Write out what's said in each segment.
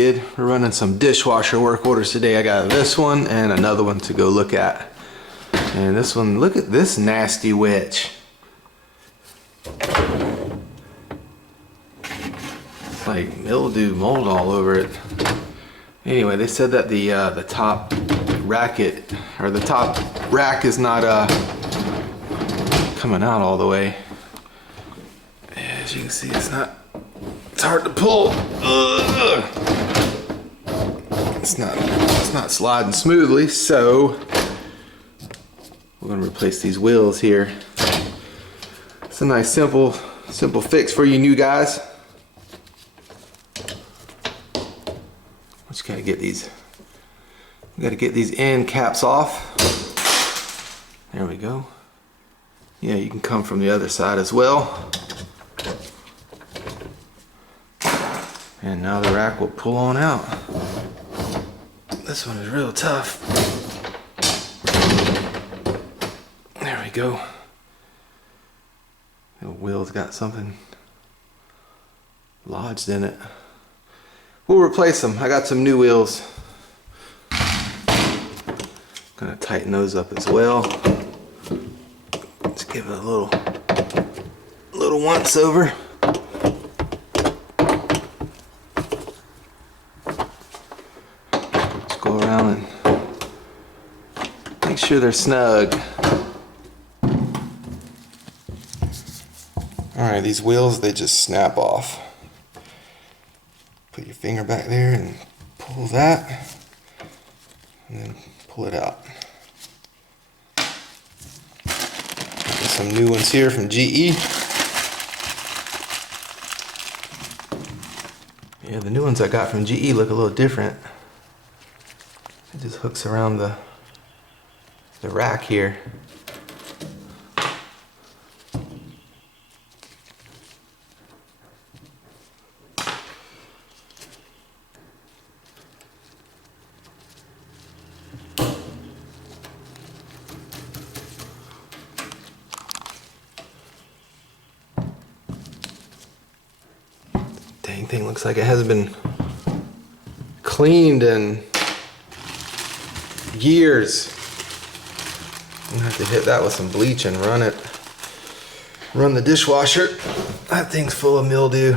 kid. We're running some dishwasher work orders today. I got this one and another one to go look at. And this one, look at this nasty witch. It's like mildew, mold all over it. Anyway, they said that the top racket, or the top rack is not coming out all the way. As you can see, it's hard to pull. Ugh. It's not sliding smoothly, so we're gonna replace these wheels here. It's a nice simple fix for you new guys. Just gotta get these. We gotta get these end caps off. There we go. Yeah, you can come from the other side as well. And now the rack will pull on out. This one is real tough. There we go. The wheel's got something lodged in it. We'll replace them. I got some new wheels. Gonna tighten those up as well. Let's give it a little once over. Let's go around and make sure they're snug. Alright, these wheels, they just snap off. Put your finger back there and pull that, and then pull it out. Got some new ones here from GE. Yeah, the new ones I got from GE look a little different. It just hooks around the rack here. Dang thing looks like it hasn't been cleaned in years. I'm gonna have to hit that with some bleach and run the dishwasher. That thing's full of mildew.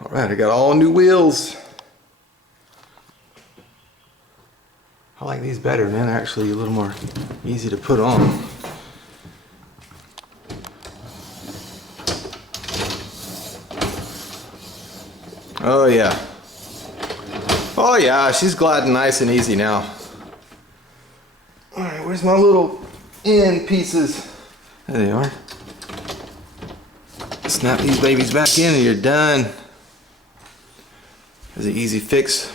All right, I got all new wheels. I like these better, man. They're actually a little more easy to put on. Oh yeah. Oh yeah, she's gliding nice and easy now. Alright, where's my little end pieces? There they are. Snap these babies back in and you're done. There's an easy fix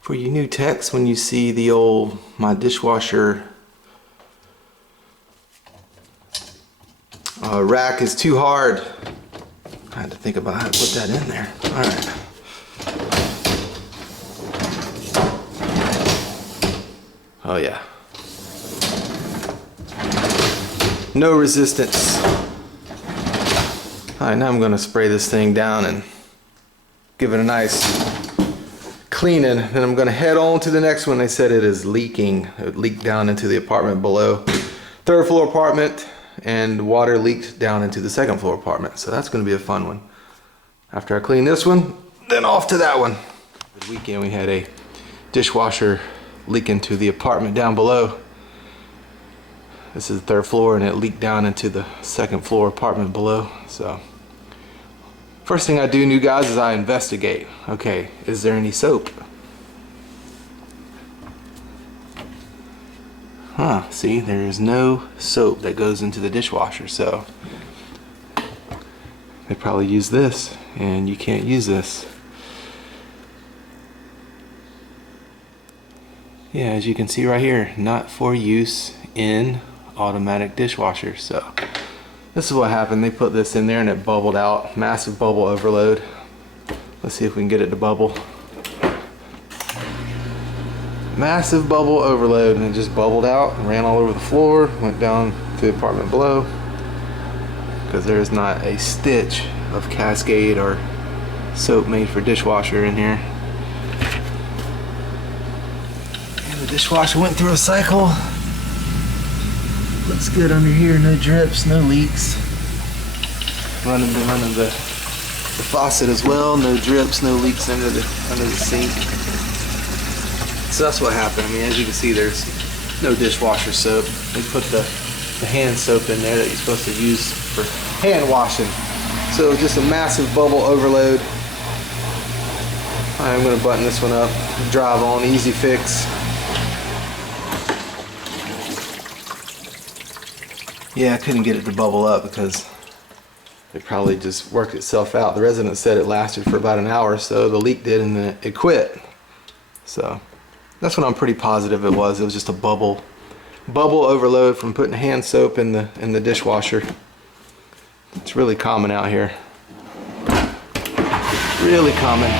for you new techs when you see the old my dishwasher rack is too hard. I had to think about how to put that in there. Alright. Oh yeah. No resistance. Alright, now I'm gonna spray this thing down and give it a nice cleaning. Then I'm gonna head on to the next one. They said it is leaking. It leaked down into the apartment below. Third floor apartment, and water leaked down into the second floor apartment. So that's gonna be a fun one. After I clean this one, then off to that one. The weekend we had a dishwasher leak into the apartment down below. This is the third floor and it leaked down into the second floor apartment below. So first thing I do, new guys, is I investigate. Okay, is there any soap? Huh, see, there's no soap that goes into the dishwasher, so they probably use this, and you can't use this. Yeah, as you can see right here, not for use in automatic dishwasher. So this is what happened. They put this in there and it bubbled out. Massive bubble overload. Let's see if we can get it to bubble. Massive bubble overload, and it just bubbled out and ran all over the floor, went down to the apartment below, because there is not a stitch of Cascade or soap made for dishwasher in here. And the dishwasher went through a cycle. Looks good under here, no drips, no leaks. Running the faucet as well, no drips, no leaks under the sink. So that's what happened. I mean, as you can see, there's no dishwasher soap. They put the hand soap in there that you're supposed to use for hand washing. So just a massive bubble overload. I'm going to button this one up, drive on, easy fix. Yeah, I couldn't get it to bubble up because it probably just worked itself out. The resident said it lasted for about an hour or so. The leak did, and then it quit. So that's what I'm pretty positive it was. It was just a bubble overload from putting hand soap in the dishwasher. It's really common out here. Really common.